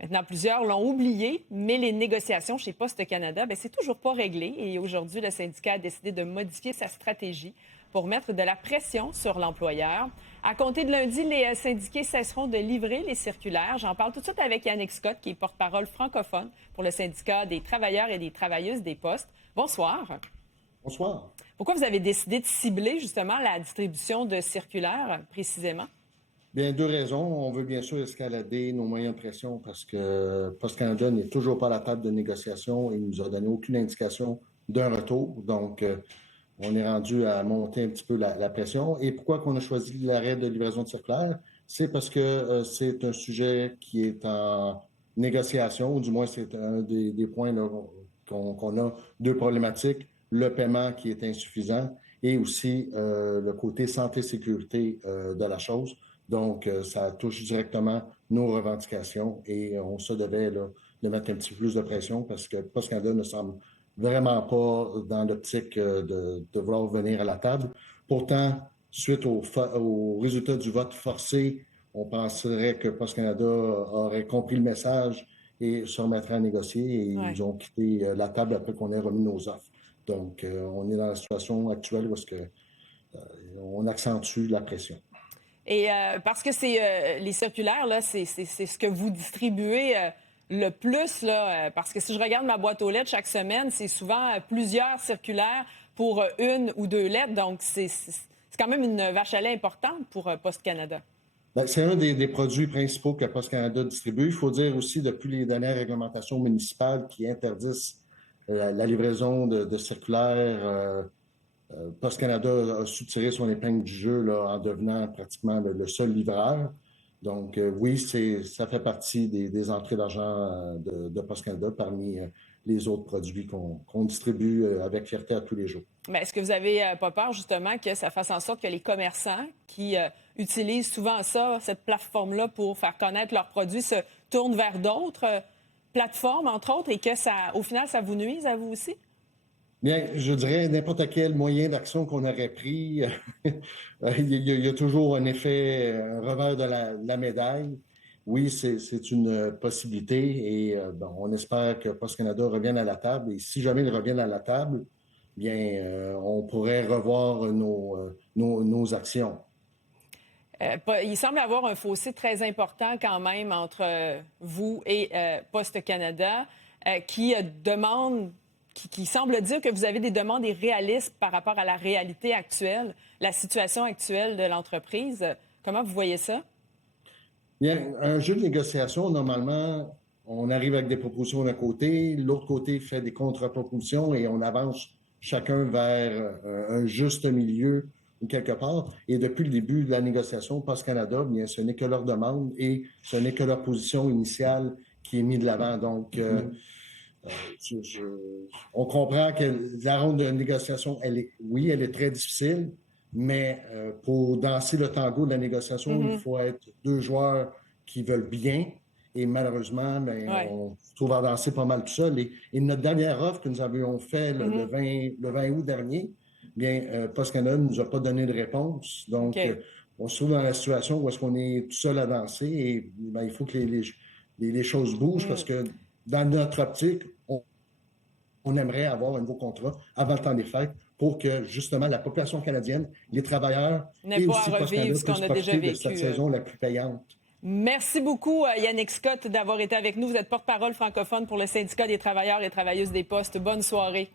Maintenant, plusieurs l'ont oublié, mais les négociations chez Poste Canada, c'est toujours pas réglé. Et aujourd'hui, le syndicat a décidé de modifier sa stratégie pour mettre de la pression sur l'employeur. À compter de lundi, les syndiqués cesseront de livrer les circulaires. J'en parle tout de suite avec Yannick Scott, qui est porte-parole francophone pour le syndicat des travailleurs et des travailleuses des postes. Bonsoir. Bonsoir. Pourquoi vous avez décidé de cibler justement la distribution de circulaires précisément? Bien, deux raisons. On veut bien sûr escalader nos moyens de pression parce que Post Canada n'est toujours pas à la table de négociation et ne nous a donné aucune indication d'un retour. Donc, on est rendu à monter un petit peu la pression. Et pourquoi qu'on a choisi l'arrêt de livraison de circulaires? C'est parce que c'est un sujet qui est en négociation, ou du moins c'est un des points là, qu'on a deux problématiques. Le paiement qui est insuffisant et aussi le côté santé-sécurité de la chose. Donc, ça touche directement nos revendications et on se devait là, de mettre un petit peu plus de pression parce que Post Canada ne semble vraiment pas dans l'optique de vouloir venir à la table. Pourtant, suite au résultat du vote forcé, on penserait que Post Canada aurait compris le message et se remettrait à négocier et ils ont quitté la table après qu'on ait remis nos offres. Donc, on est dans la situation actuelle où on accentue la pression. Et parce que c'est les circulaires, là, c'est ce que vous distribuez le plus, là, parce que si je regarde ma boîte aux lettres chaque semaine, c'est souvent plusieurs circulaires pour une ou deux lettres. Donc, c'est quand même une vache à lait importante pour Poste Canada. Bien, c'est un des produits principaux que Post Canada distribue. Il faut dire aussi, depuis les dernières réglementations municipales qui interdisent la livraison de circulaires, Post Canada a su tirer son épingle du jeu là, en devenant pratiquement le seul livreur. Donc, oui, ça fait partie des entrées d'argent de Post Canada parmi les autres produits qu'on distribue avec fierté à tous les jours. Mais est-ce que vous avez pas peur, justement, que ça fasse en sorte que les commerçants qui utilisent souvent ça, cette plateforme-là, pour faire connaître leurs produits, se tournent vers d'autres plateformes, entre autres, et que ça, au final, ça vous nuise à vous aussi? Bien, je dirais n'importe quel moyen d'action qu'on aurait pris, il y a toujours un effet, un revers de la médaille. Oui, c'est une possibilité et bon, on espère que Post Canada revienne à la table. Et si jamais ils reviennent à la table, bien, on pourrait revoir nos actions. Il semble avoir un fossé très important quand même entre vous et Poste Canada qui demande, qui semble dire que vous avez des demandes irréalistes par rapport à la réalité actuelle, la situation actuelle de l'entreprise. Comment vous voyez ça? Bien, un jeu de négociation, normalement, on arrive avec des propositions d'un côté, l'autre côté fait des contre-propositions et on avance chacun vers un juste milieu ou quelque part. Et depuis le début de la négociation, Post Canada, bien, ce n'est que leur demande et ce n'est que leur position initiale qui est mise de l'avant. Donc, on comprend que la ronde de négociation, oui, elle est très difficile, mais pour danser le tango de la négociation, il faut être deux joueurs qui veulent bien. Et malheureusement, on se trouve à danser pas mal tout seul. Et notre dernière offre que nous avions faite le 20 août dernier, bien, Post Canada ne nous a pas donné de réponse. Donc, on se trouve dans la situation où est-ce qu'on est tout seul à danser et bien, il faut que les choses bougent parce que dans notre optique, on aimerait avoir un nouveau contrat avant le temps des fêtes pour que, justement, la population canadienne, les travailleurs et aussi Post Canada puissent profiter de cette saison la plus payante. Merci beaucoup, Yannick Scott, d'avoir été avec nous. Vous êtes porte-parole francophone pour le syndicat des travailleurs et travailleuses des postes. Bonne soirée.